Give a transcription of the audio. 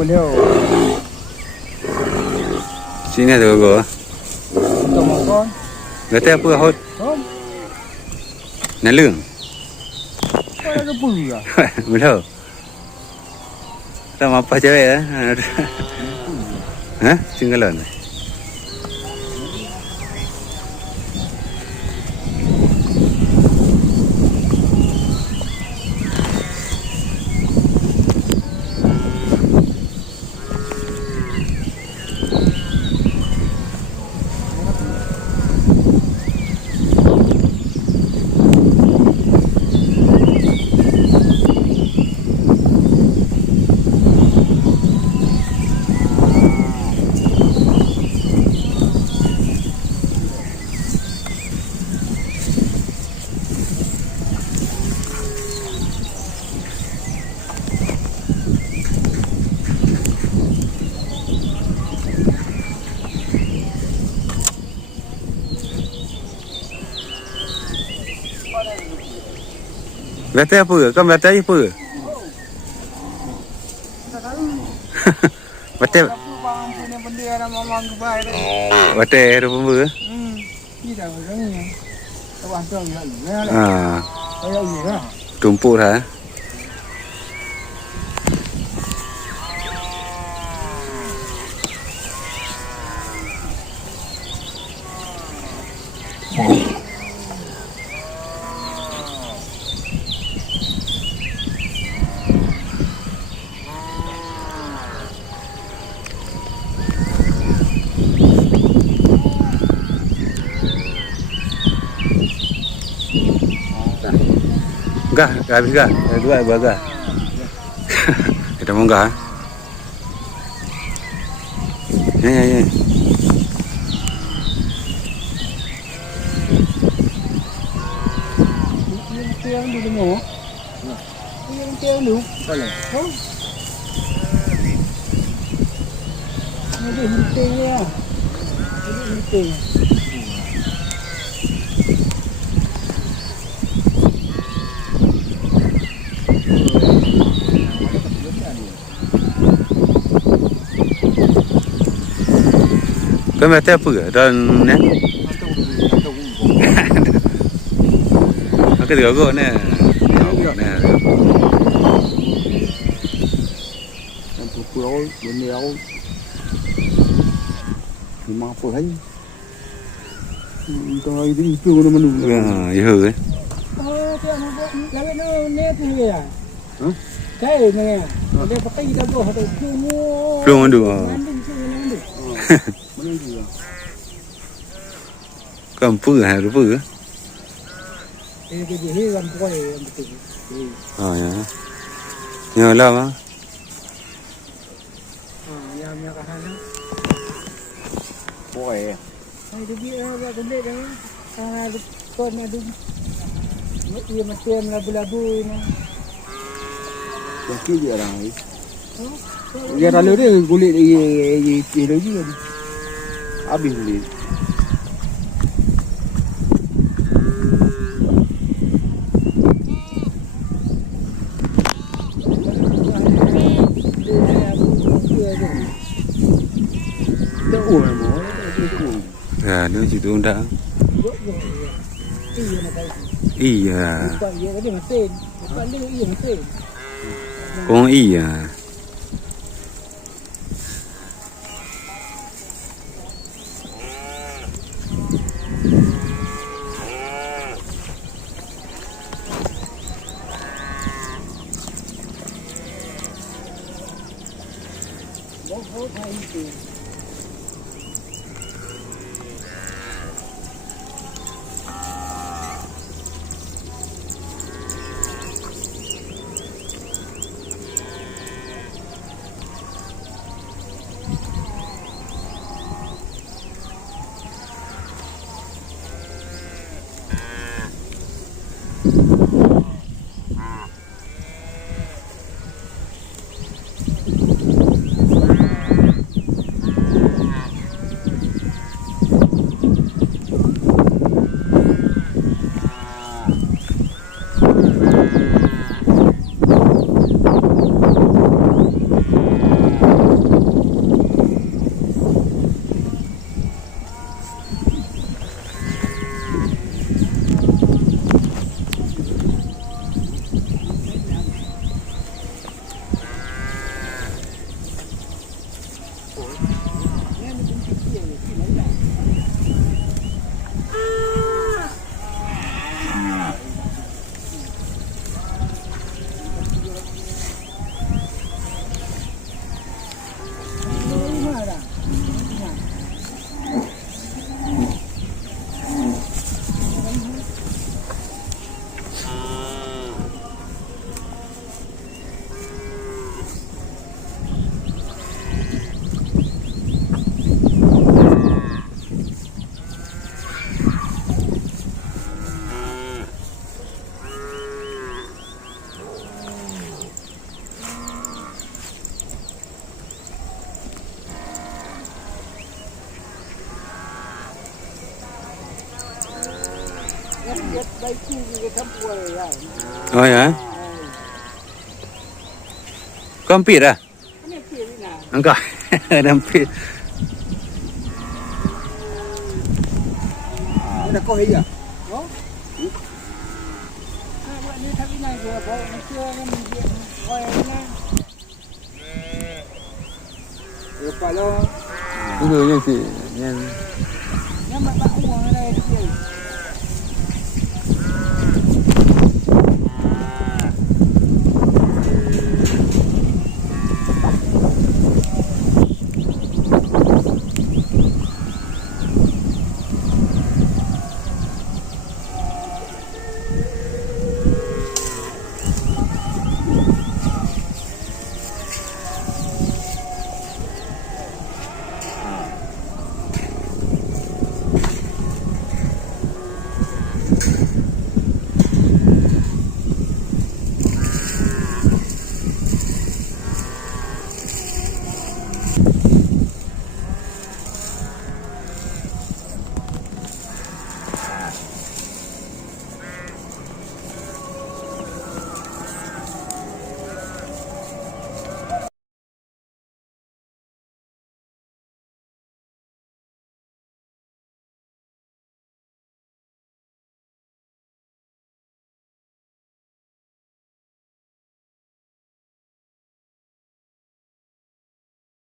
Mình theo sini ada gua. con Gak tahu apa hot. không Nalung. có cái bự à Belum. Sama apa cewek ya? Hah? Singgalan. Bete apa? Kau bete apa? Bete. Bete ada apa? Ah, tumpuk dah. Enggak habis enggak? Dua baga. Kita mau enggak? Ya. Tiếng đi ngủ tiếng đủ không nó đi tiếng nha đi tiếng Kau bete apa? Dan ni. Cái điều gỗ nè, nè. em tụt rồi bên đèo thì mà phải tôi đi kêu nó mình Iya hư. nó nét như vậy à cái này để pakai kita tuh atau cuma Belum ada. Kampung hả? Rupa? cái gì làm quay làm cái gì Ya. Nhờ lắm á. nhà cả hai quay hay cái gì là cái đấy đó con mà đúng mấy gì mà tiền là belabu này cái gì này giờ là lưới đấy gulit gì đấy gì habis gulit Ya, dia situ dah. Iya. Oh iya. baik tu kita campur ya. Oh ya. Kompir ah. Ini kiri nah. Engkau nampir. Ada kau iya. Oh. Buat ni tapi nak dia bawa macam kan dia koi ni. Lepas lo. Dulunya sih. Yang Yang mak uang ada